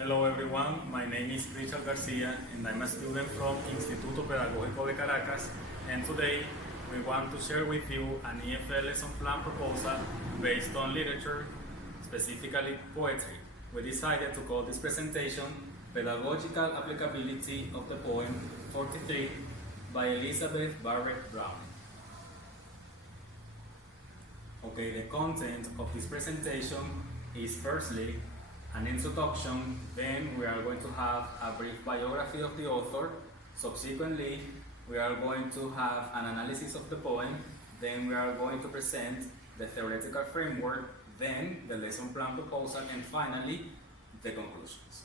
Hello everyone, my name is Garcia and I'm a student from Instituto Pedagogical de Caracas, and today we want to share with you an EFL lesson plan proposal based on literature, specifically poetry. We decided to call this presentation Pedagogical Applicability of the Poem 43 by Elizabeth Barrett Browning. Okay, the content of this presentation is firstly an introduction, then we are going to have a brief biography of the author. Subsequently, we are going to have an analysis of the poem, then we are going to present the theoretical framework, then the lesson plan proposal, and finally, the conclusions.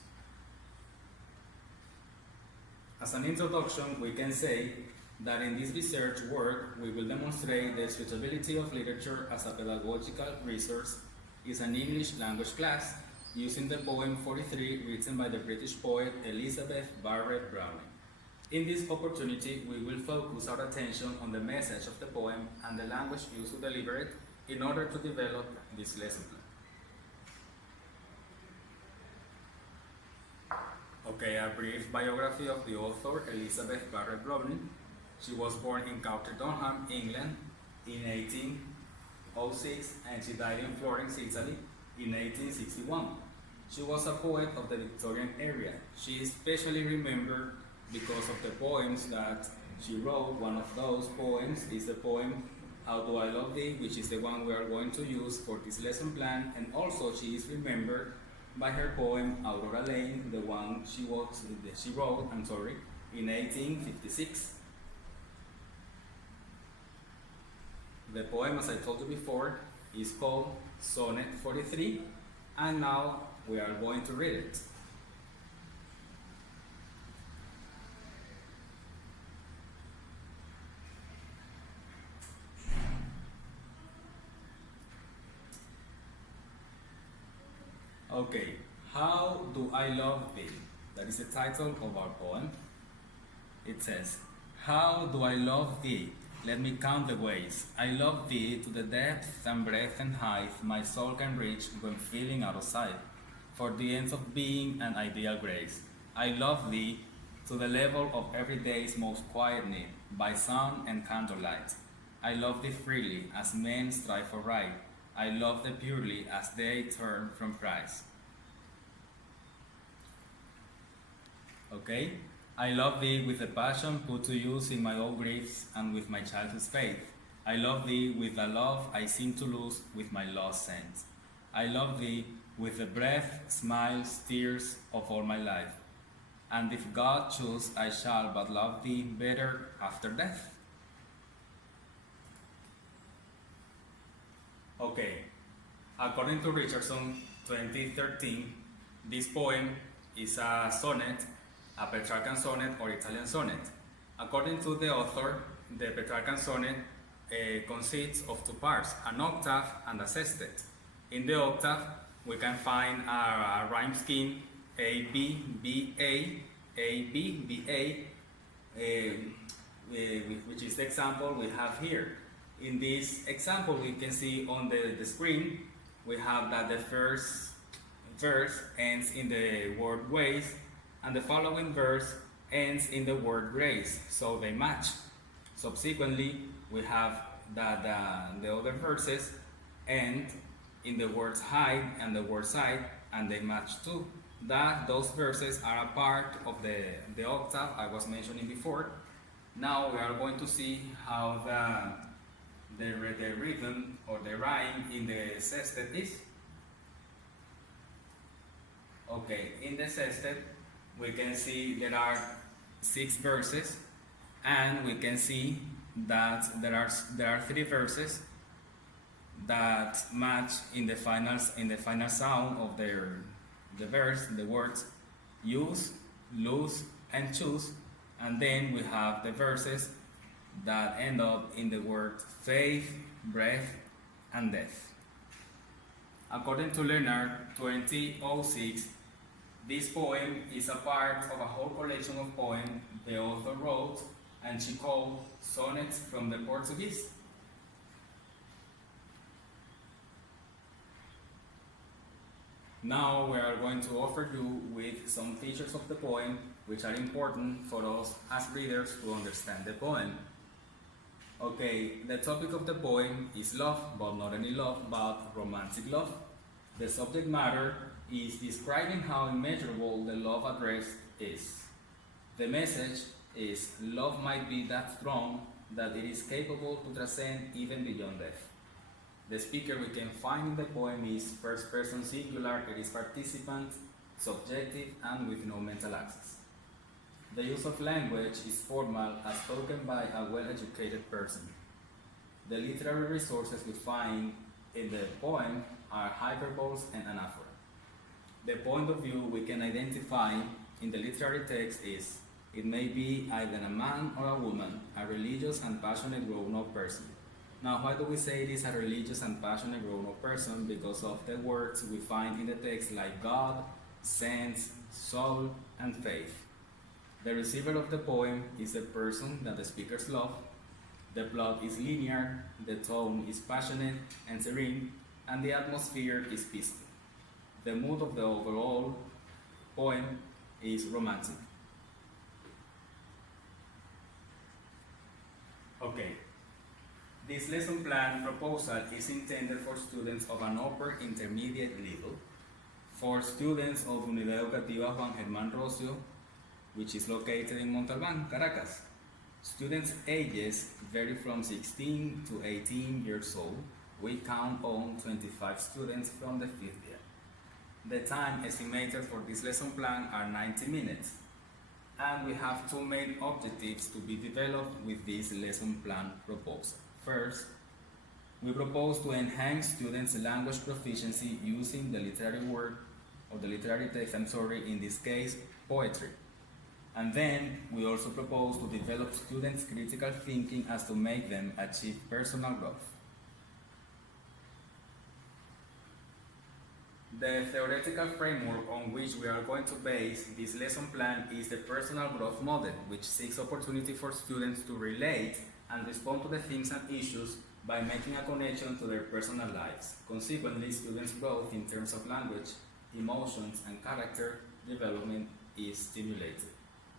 As an introduction, we can say that in this research work, we will demonstrate the suitability of literature as a pedagogical resource is an English language class using the poem 43 written by the British poet Elizabeth Barrett Browning. In this opportunity, we will focus our attention on the message of the poem and the language used to deliver it in order to develop this lesson plan. Okay, a brief biography of the author Elizabeth Barrett Browning. She was born in County Durham, England in 1806 and she died in Florence, Italy in 1861. She was a poet of the Victorian era. She is especially remembered because of the poems that she wrote. One of those poems is the poem How Do I Love Thee, which is the one we are going to use for this lesson plan, and also she is remembered by her poem Aurora Lane, the one she wrote in 1856. The poem, as I told you before, is called Sonnet 43, and now we are going to read it. Okay, How Do I Love Thee? That is the title of our poem. It says, How do I love thee? Let me count the ways. I love thee to the depth and breadth and height my soul can reach when feeling out of sight. For the ends of being and ideal grace. I love thee to the level of every day's most quiet need, by sun and candlelight. I love thee freely as men strive for right. I love thee purely as they turn from price. Okay? I love thee with a passion put to use in my old griefs and with my childhood's faith. I love thee with a love I seem to lose with my lost sense. I love thee with the breath, smiles, tears of all my life. And if God choose, I shall but love thee better after death. Okay, according to Richardson, 2013, this poem is a sonnet, a Petrarchan sonnet or Italian sonnet. According to the author, the Petrarchan sonnet consists of two parts, an octave and a sestet. In the octave, we can find a rhyme scheme A, B, B, A, B, B, A, which is the example we have here. In this example, we can see on the screen, we have that the first verse ends in the word ways, and the following verse ends in the word grace, so they match. Subsequently, we have that the other verses end in the words hide and the word side, and they match too. Those verses are a part of the octave I was mentioning before. Now we are going to see how the rhythm or the rhyme in the sestet is. Okay, in the sestet, we can see there are 6 verses, and we can see that there are 3 verses that match in the final sound of the verse, the words use, lose, and choose, and then we have the verses that end up in the word faith, breath, and death. According to Leonard 2006, this poem is a part of a whole collection of poems the author wrote and she called Sonnets from the Portuguese. Now we are going to offer you with some features of the poem which are important for us as readers to understand the poem. Okay, the topic of the poem is love, but not any love, but romantic love. The subject matter is describing how immeasurable the love addressed is. The message is love might be that strong that it is capable to transcend even beyond death. The speaker we can find in the poem is first person singular, it is participant, subjective, and with no mental access. The use of language is formal as spoken by a well-educated person. The literary resources we find in the poem are hyperboles and anaphora. The point of view we can identify in the literary text is it may be either a man or a woman, a religious and passionate grown-up person. Now, why do we say it is a religious and passionate grown-up person? Because of the words we find in the text like God, sense, soul, and faith. The receiver of the poem is the person that the speakers love. The plot is linear, the tone is passionate and serene, and the atmosphere is peaceful. The mood of the overall poem is romantic. Okay. This lesson plan proposal is intended for students of an upper intermediate level, for students of Unidad Educativa Juan Germán Rocio, which is located in Montalban, Caracas. Students' ages vary from 16 to 18 years old. We count on 25 students from the 5th year. The time estimated for this lesson plan are 90 minutes. And we have two main objectives to be developed with this lesson plan proposal. First, we propose to enhance students' language proficiency using the literary word, or the literary text, in this case, poetry. And then we also propose to develop students' critical thinking as to make them achieve personal growth. The theoretical framework on which we are going to base this lesson plan is the personal growth model, which seeks opportunity for students to relate and respond to the things and issues by making a connection to their personal lives. Consequently, students' growth in terms of language, emotions, and character development is stimulated,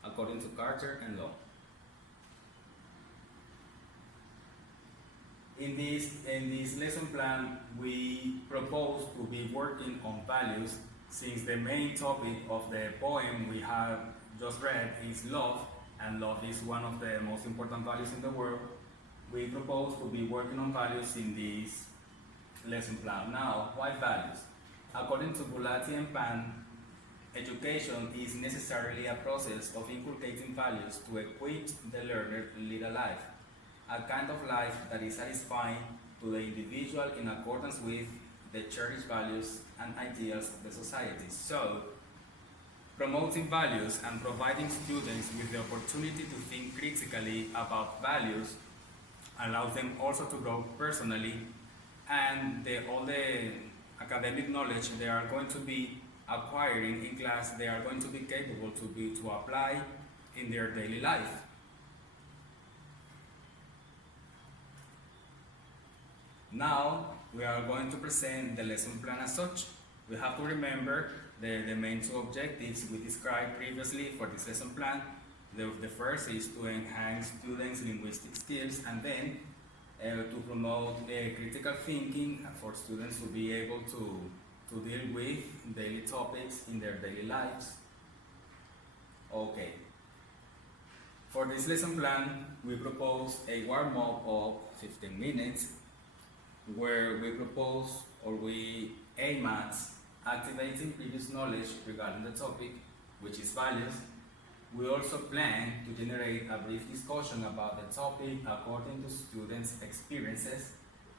according to Carter and Law. In this lesson plan, we propose to be working on values, since the main topic of the poem we have just read is love, and love is one of the most important values in the world. We propose to be working on values in this lesson plan. Now, why values? According to Bulati and Pan, education is necessarily a process of inculcating values to equip the learner to lead a life, a kind of life that is satisfying to the individual in accordance with the cherished values and ideals of the society. So, promoting values and providing students with the opportunity to think critically about values allows them also to grow personally, and all the academic knowledge they are going to be acquiring in class, they are going to be capable to apply in their daily life. Now, we are going to present the lesson plan as such. We have to remember the main two objectives we described previously for this lesson plan. The first is to enhance students' linguistic skills, and then to promote critical thinking for students to be able to deal with daily topics in their daily lives. Okay. For this lesson plan, we propose a warm-up of 15 minutes, where we propose or we aim at activating previous knowledge regarding the topic, which is values. We also plan to generate a brief discussion about the topic according to students' experiences,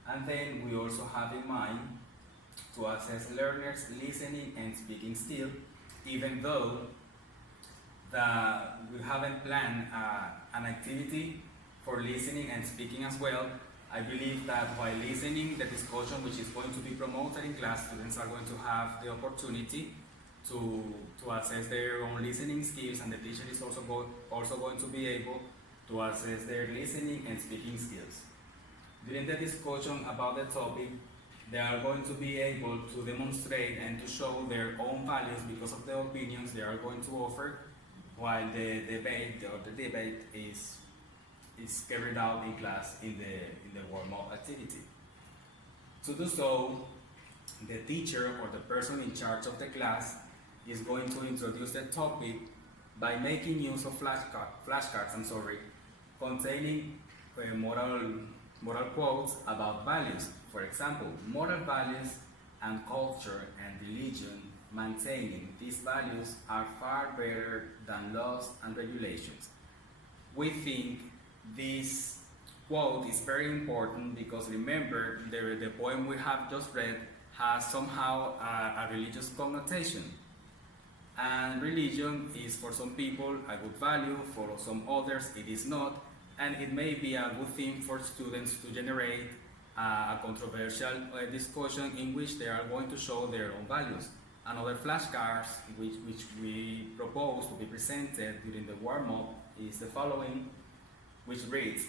and then we also have in mind to assess learners' listening and speaking skills, even though we haven't planned an activity for listening and speaking as well. I believe that while listening, the discussion which is going to be promoted in class, students are going to have the opportunity to assess their own listening skills, and the teacher is also going to be able to assess their listening and speaking skills. During the discussion about the topic, they are going to be able to demonstrate and to show their own values because of the opinions they are going to offer, while the debate is carried out in class in the warm-up activity. To do so, the teacher or the person in charge of the class is going to introduce the topic by making use of flashcards, containing moral quotes about values. For example, moral values and culture and religion, maintaining these values are far better than laws and regulations. We think this quote is very important because remember, the poem we have just read has somehow a religious connotation. And religion is for some people a good value, for some others it is not, and it may be a good thing for students to generate a controversial discussion in which they are going to show their own values. Another flashcards which we propose to be presented during the warm-up is the following, which reads,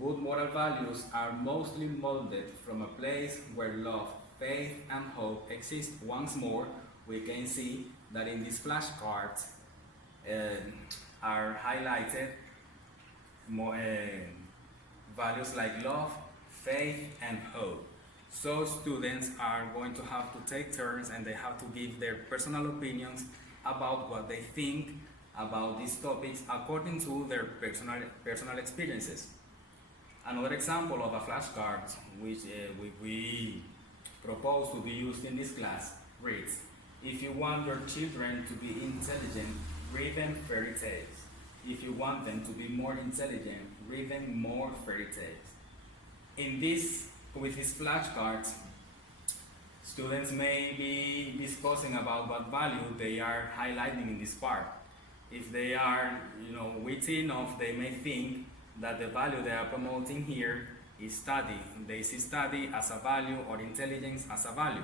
good moral values are mostly molded from a place where love, faith, and hope exist. Once more, we can see that in these flashcards are highlighted values like love, faith, and hope. So students are going to have to take turns and they have to give their personal opinions about what they think about these topics according to their personal experiences. Another example of a flashcard which we propose to be used in this class reads, if you want your children to be intelligent, read them fairy tales. If you want them to be more intelligent, read them more fairy tales. With these flashcards, students may be discussing about what value they are highlighting in this part. If they are, witty enough, they may think that the value they are promoting here is study. They see study as a value or intelligence as a value.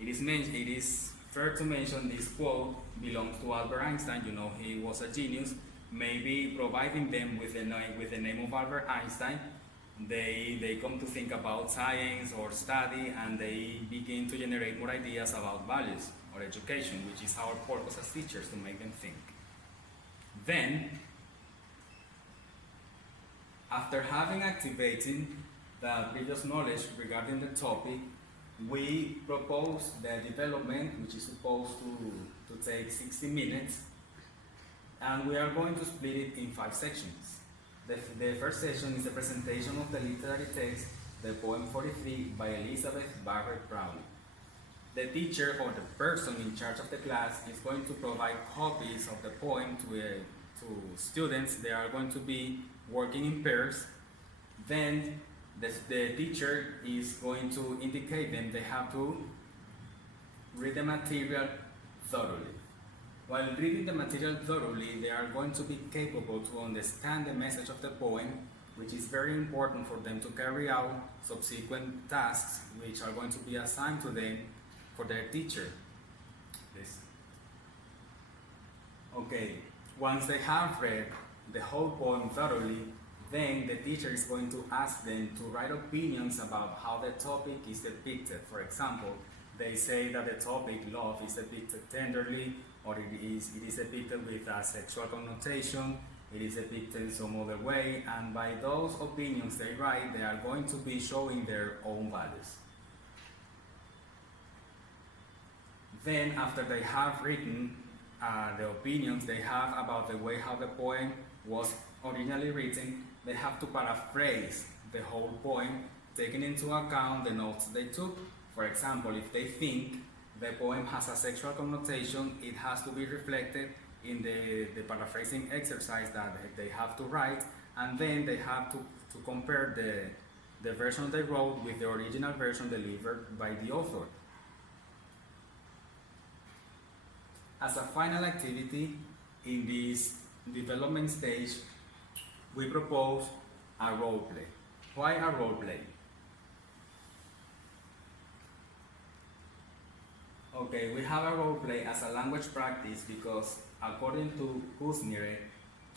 It is fair to mention this quote belongs to Albert Einstein. He was a genius. Maybe providing them with the name of Albert Einstein, they come to think about science or study, and they begin to generate more ideas about values or education, which is our purpose as teachers, to make them think. Then, after having activated the previous knowledge regarding the topic, we propose the development, which is supposed to take 60 minutes, and we are going to split it in 5 sections. The first section is the presentation of the literary text, the poem 43 by Elizabeth Barrett Browning. The teacher or the person in charge of the class is going to provide copies of the poem to students. They are going to be working in pairs. Then the teacher is going to indicate them they have to read the material thoroughly. While reading the material thoroughly, they are going to be capable to understand the message of the poem, which is very important for them to carry out subsequent tasks which are going to be assigned to them for their teacher. Please. Okay, once they have read the whole poem thoroughly, then the teacher is going to ask them to write opinions about how the topic is depicted. For example, they say that the topic love is depicted tenderly, or it is depicted with a sexual connotation, it is depicted some other way, and by those opinions they write, they are going to be showing their own values. Then, after they have written the opinions they have about the way how the poem was originally written, they have to paraphrase the whole poem, taking into account the notes they took. For example, if they think the poem has a sexual connotation, it has to be reflected in the paraphrasing exercise that they have to write, and then they have to compare the version they wrote with the original version delivered by the author. As a final activity in this development stage, we propose a role play. Why a role play? Okay, we have a role play as a language practice because according to Kuznire,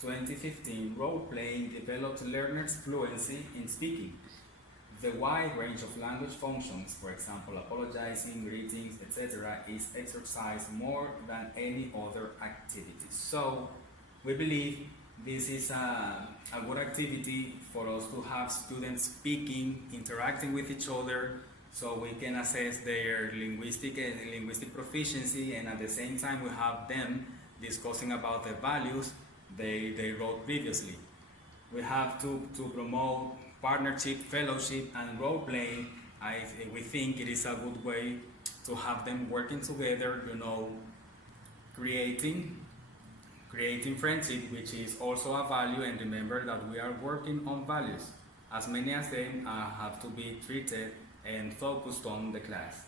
2015, role playing develops learners' fluency in speaking. The wide range of language functions, for example, apologizing, greetings, etc., is exercised more than any other activity. So we believe this is a good activity for us to have students speaking, interacting with each other, so we can assess their linguistic proficiency, and at the same time we have them discussing about the values they wrote previously. We have to promote partnership, fellowship, and role playing. We think it is a good way to have them working together, creating friendship, which is also a value, and remember that we are working on values. As many as them have to be treated and focused on the class.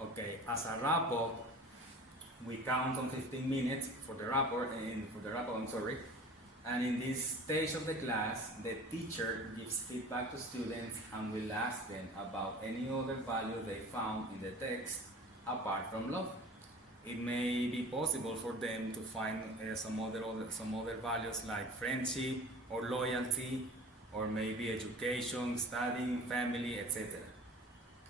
Okay, as a wrap up, we count on 15 minutes for the rapport, and in this stage of the class, the teacher gives feedback to students and will ask them about any other value they found in the text apart from love. It may be possible for them to find some other values like friendship or loyalty, or maybe education, studying, family, etc.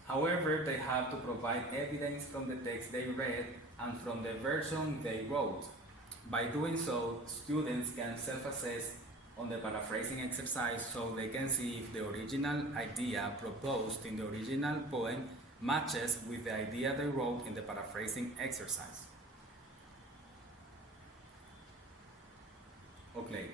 However, they have to provide evidence from the text they read and from the version they wrote. By doing so, students can self-assess on the paraphrasing exercise, so they can see if the original idea proposed in the original poem matches with the idea they wrote in the paraphrasing exercise. Okay,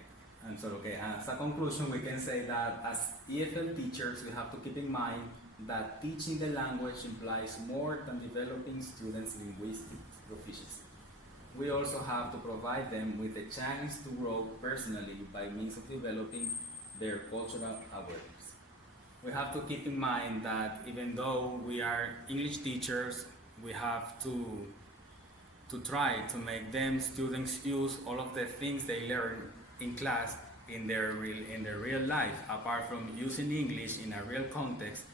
as a conclusion, we can say that as EFL teachers, we have to keep in mind that teaching the language implies more than developing students' linguistic proficiency. We also have to provide them with a chance to grow personally by means of developing their cultural awareness. We have to keep in mind that even though we are English teachers, we have to try to make them students use all of the things they learn in class in their real life. Apart from using English in a real context,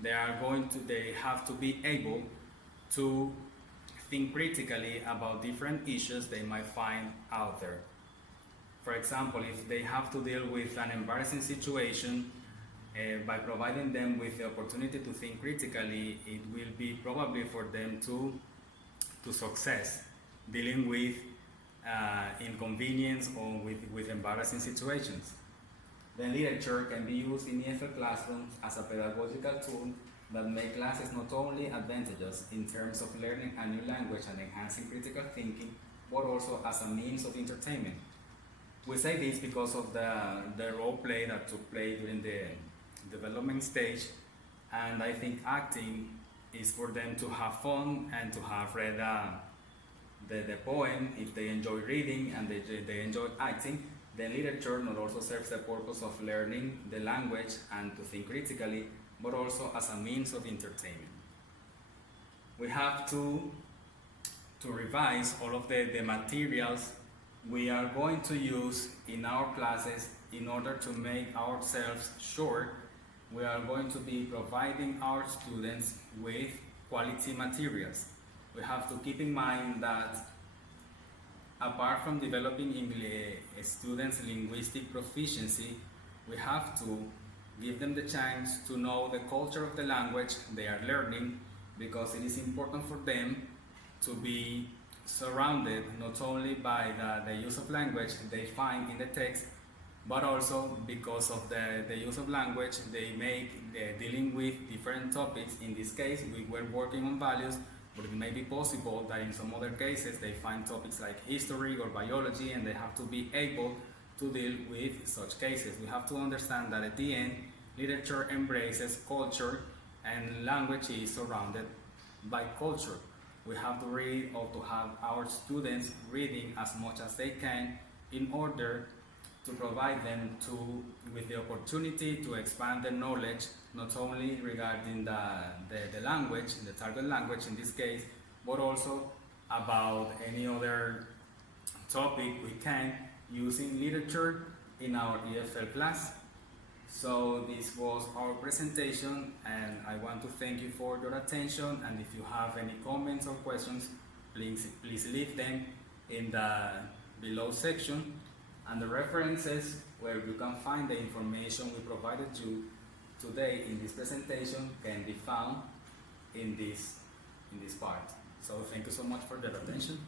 they have to be able to think critically about different issues they might find out there. For example, if they have to deal with an embarrassing situation, by providing them with the opportunity to think critically, it will be probably for them to success dealing with inconvenience or with embarrassing situations. Then literature can be used in EFL classrooms as a pedagogical tool that make classes not only advantageous in terms of learning a new language and enhancing critical thinking, but also as a means of entertainment. We say this because of the role play that took place during the development stage, and I think acting is for them to have fun and to have read the poem. If they enjoy reading and they enjoy acting, then literature not also serves the purpose of learning the language and to think critically, but also as a means of entertainment. We have to revise all of the materials we are going to use in our classes in order to make ourselves sure we are going to be providing our students with quality materials. We have to keep in mind that apart from developing students' linguistic proficiency, we have to give them the chance to know the culture of the language they are learning, because it is important for them to be surrounded not only by the use of language they find in the text, but also because of the use of language they make dealing with different topics. In this case, we were working on values, but it may be possible that in some other cases they find topics like history or biology, and they have to be able to deal with such cases. We have to understand that at the end, literature embraces culture and language is surrounded by culture. We have to read or to have our students reading as much as they can in order to provide them with the opportunity to expand their knowledge, not only regarding the language, the target language in this case, but also about any other topic we can using literature in our EFL class. So this was our presentation, and I want to thank you for your attention, and if you have any comments or questions, please leave them in the below section, And the references where you can find the information we provided you today in this presentation can be found in this part. So thank you so much for your attention.